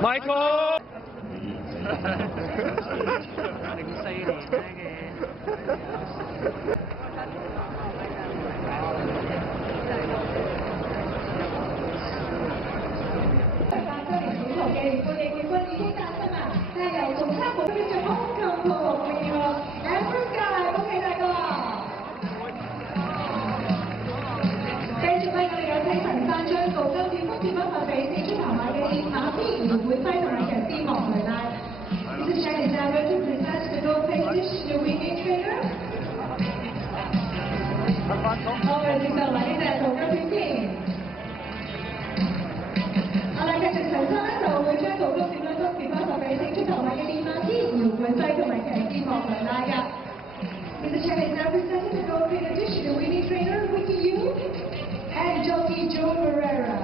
Michael 繼續為我哋有請陳山將告今次福士賓發俾四出頭馬嘅練馬師胡會輝同埋騎師莫雷拉。Mr. Chen is now going to present the gold paces to the winning trainer。好，我哋接受埋呢隻淘金表先。好啦，繼續陳生咧就會將淘金點樣分別發俾四出頭馬嘅練馬師胡會輝同埋騎師莫雷拉㗎。Mr. Chen is now presenting the gold paces to the winning trainer with you and jockey Joe Ferreira.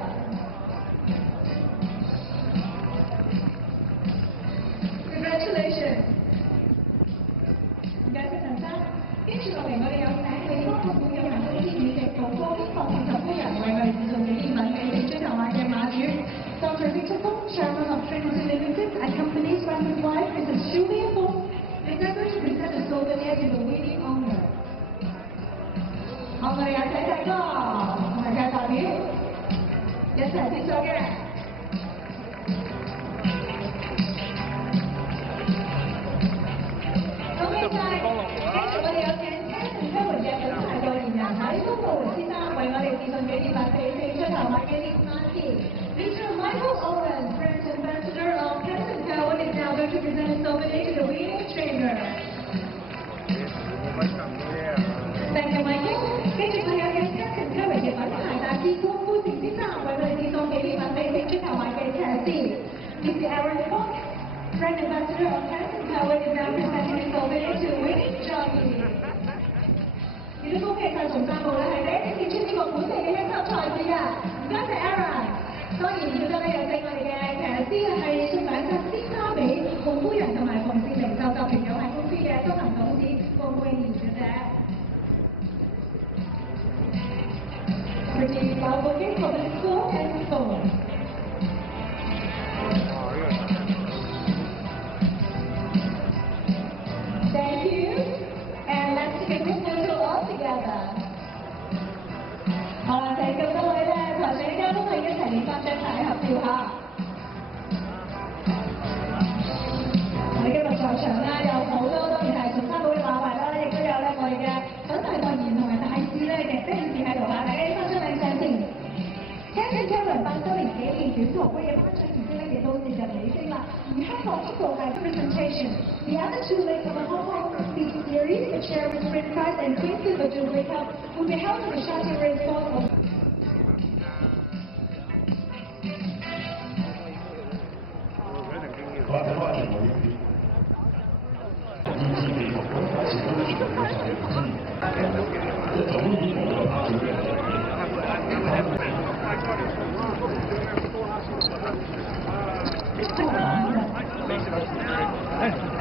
Congratulations. 唔該曬陳生，跟住落嚟我哋有請美方控股有限公司主席馮科邊霍士十夫人為我哋致送嘅英文美地追頭馬嘅馬主 Dr. Victor Fong, Chairman of Trinity Limited and company's Francis wife, Mrs. Julia Fong, is now going to present the souvenir to the winning owner. 好，我哋有請大哥同埋嘅代表一齊接受嘅。恭喜晒！跟住我哋有請 Canton Kevin 嘅品牌代言人喺東道榮先生為我哋致送紀念品俾四出頭馬嘅練馬師 Mr. Michael Owen, Brand Ambassador of Canton Kevin is now going to present a souvenir to the winning trainer. Thank you, Michael. 跟住我有請 Canton Kevin 嘅品牌大師郭富城先生為我哋致送紀念品俾四出頭馬嘅騎師 Mr. Aaron Fox, Brand Ambassador of Canton Kevin is now presenting a souvenir to winning jockey。亦都恭喜晒馮生部咧係第一次出呢個本地嘅一級賽事㗎，唔該曬 Aaron。當然記得咧有請我哋嘅騎師係送兩隻鮮花俾馮夫人同埋馮氏零售集團有限公司嘅執行董事馮慧賢小姐。Pretty well looking for the score and score. Thank you, and let's take a group photo all together. 好啦，請咁多位咧台上嘅嘉賓可以一齊影翻張大合照下。我哋今日在場啦，有好多當然係陳生寶嘅馬迷啦，亦都有咧我哋嘅品牌代言同埋大使咧嘅的士喺度嚇，大家影翻張靚相先。Canton Kevin 8周年紀念短途杯嘅頒獎儀式咧，亦都接近尾聲啦。而香港速度係 presentation，the other two legs of the Hong Kong Speed Series, the Chairman Sprint Prize and Twin Silver Jubilee Cup, will be held in the Shouting Race Course. 哎。